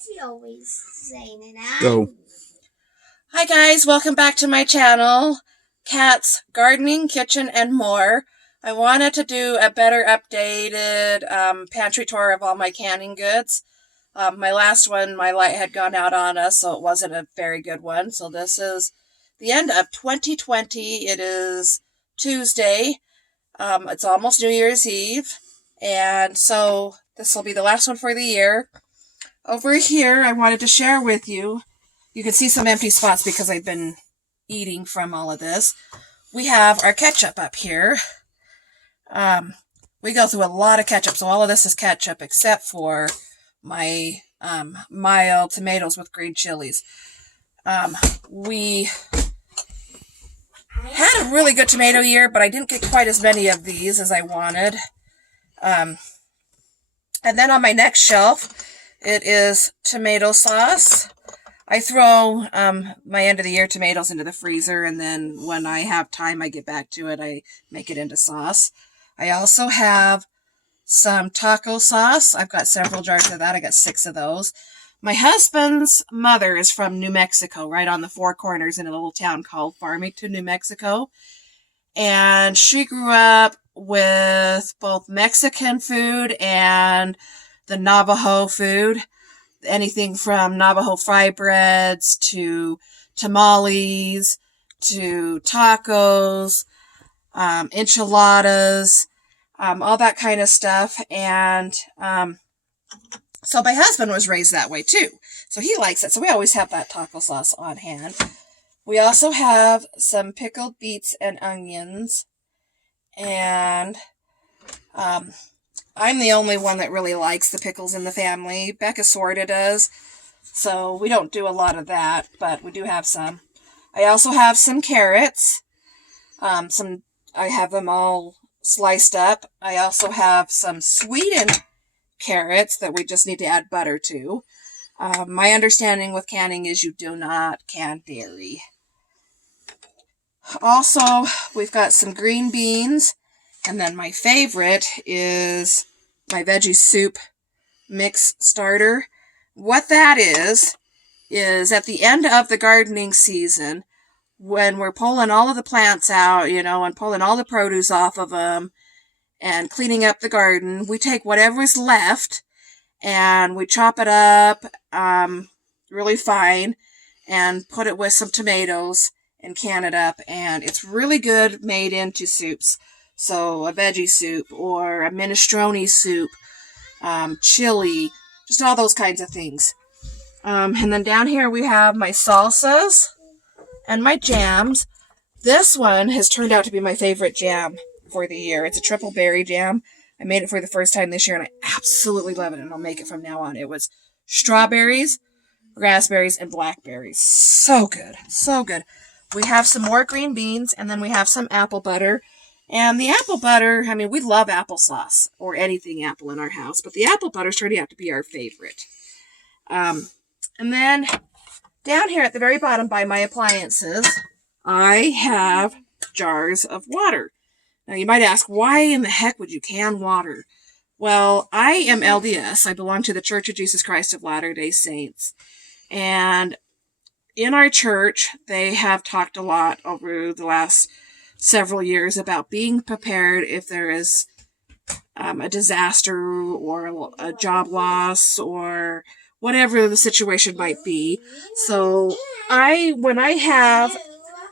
She always saying it out. Go. Hi guys, welcome back to my channel, Cats, Gardening, Kitchen, and More. I wanted to do a better updated pantry tour of all my canning goods. My last one, my light had gone out on us, so it wasn't a very good one. So this is the end of 2020. It is Tuesday. It's almost New Year's Eve. And so this will be the last one for the year. Over here, I wanted to share with you. You can see some empty spots because I've been eating from all of this. We have our ketchup up here. We go through a lot of ketchup, so all of this is ketchup except for my mild tomatoes with green chilies. We had a really good tomato year, but I didn't get quite as many of these as I wanted. And then on my next shelf, it is tomato sauce. I throw my end of the year tomatoes into the freezer, and then when I have time, I get back to it. I make it into sauce. I also have some taco sauce. I've got several jars of that. I got 6 of those. My husband's mother is from New Mexico, right on the Four Corners in a little town called Farmington, New Mexico. And she grew up with both Mexican food and the Navajo food. Anything from Navajo fry breads to tamales to tacos, enchiladas, all that kind of stuff. And so my husband was raised that way too. So he likes it. So we always have that taco sauce on hand. We also have some pickled beets and onions. And I'm the only one that really likes the pickles in the family. Becca sorta does. So we don't do a lot of that, but we do have some. I also have some carrots. I have them all sliced up. I also have some sweetened carrots that we just need to add butter to. My understanding with canning is you do not can dairy. Also, we've got some green beans. And then my favorite is my veggie soup mix starter. What that is at the end of the gardening season, when we're pulling all of the plants out, and pulling all the produce off of them and cleaning up the garden, we take whatever's left and we chop it up really fine and put it with some tomatoes and can it up. And it's really good made into soups. So a veggie soup or a minestrone soup, chili, just all those kinds of things. And then down here we have my salsas and my jams. This one has turned out to be my favorite jam for the year. It's a triple berry jam. I made it for the first time this year, and I absolutely love it, and I'll make it from now on. It was strawberries, raspberries, and blackberries. So good. So good. We have some more green beans, and then we have some apple butter. And the apple butter, we love applesauce or anything apple in our house, but the apple butter is turning out to be our favorite. And then down here at the very bottom by my appliances, I have jars of water. Now you might ask, why in the heck would you can water? Well, I am LDS. I belong to the Church of Jesus Christ of Latter-day Saints. And in our church, they have talked a lot over the last several years about being prepared if there is a disaster or a job loss or whatever the situation might be. So when I have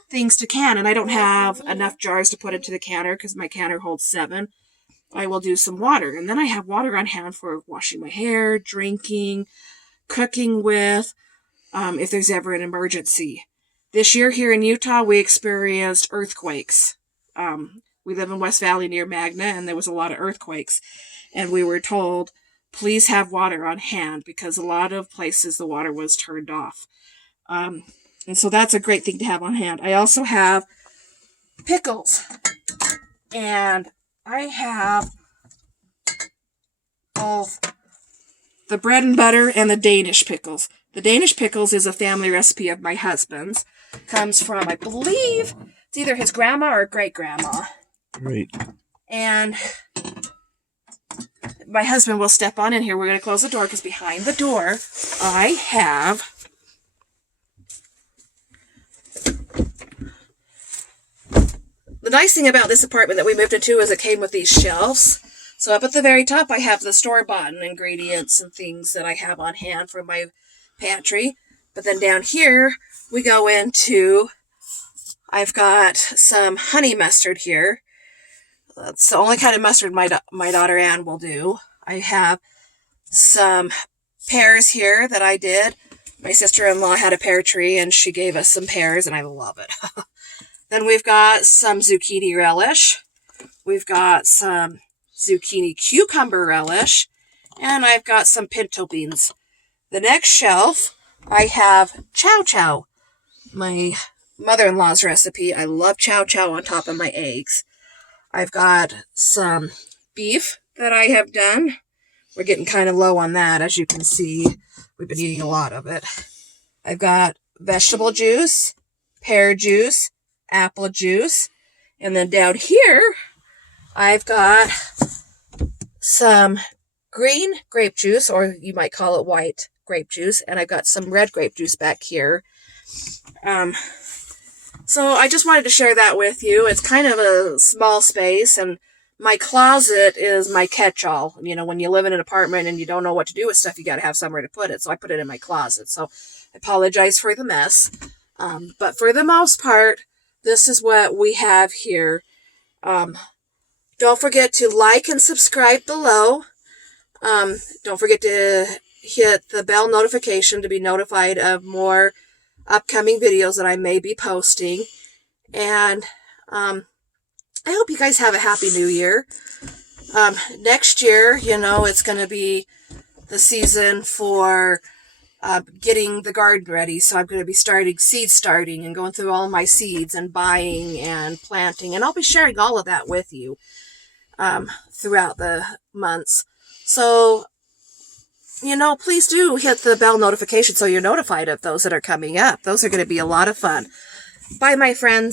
things to can and I don't have enough jars to put into the canner because my canner holds 7, I will do some water. And then I have water on hand for washing my hair, drinking, cooking with, if there's ever an emergency. This year here in Utah, we experienced earthquakes. We live in West Valley near Magna, and there was a lot of earthquakes. And we were told, please have water on hand, because a lot of places the water was turned off. And so that's a great thing to have on hand. I also have pickles. And I have both the bread and butter and the Danish pickles. The Danish pickles is a family recipe of my husband's. Comes from, I believe, it's either his grandma or great-grandma. Right. And my husband will step on in here. We're going to close the door because behind the door I have the nice thing about this apartment that we moved into is it came with these shelves. So up at the very top I have the store-bought ingredients and things that I have on hand for my pantry. But then down here we go into, I've got some honey mustard here. That's the only kind of mustard my daughter Ann will do. I have some pears here that I did. My sister-in-law had a pear tree and she gave us some pears and I love it. Then we've got some zucchini relish. We've got some zucchini cucumber relish. And I've got some pinto beans. The next shelf, I have chow chow. My mother-in-law's recipe. I love chow chow on top of my eggs. I've got some beef that I have done. We're getting kind of low on that, as you can see. We've been eating a lot of it. I've got vegetable juice, pear juice, apple juice, and then down here, I've got some green grape juice, or you might call it white grape juice, and I've got some red grape juice back here. So I just wanted to share that with you. It's kind of a small space, and my closet is my catch-all. You know, when you live in an apartment and you don't know what to do with stuff, you got to have somewhere to put it. So I put it in my closet. So I apologize for the mess. But for the most part, this is what we have here. Don't forget to like and subscribe below. Don't forget to hit the bell notification to be notified of more upcoming videos that I may be posting. And I hope you guys have a happy new year. Next year, you know, it's going to be the season for getting the garden ready. So I'm going to be seed starting and going through all my seeds and buying and planting. And I'll be sharing all of that with you throughout the months. So, you know, please do hit the bell notification so you're notified of those that are coming up. Those are going to be a lot of fun. Bye, my friends.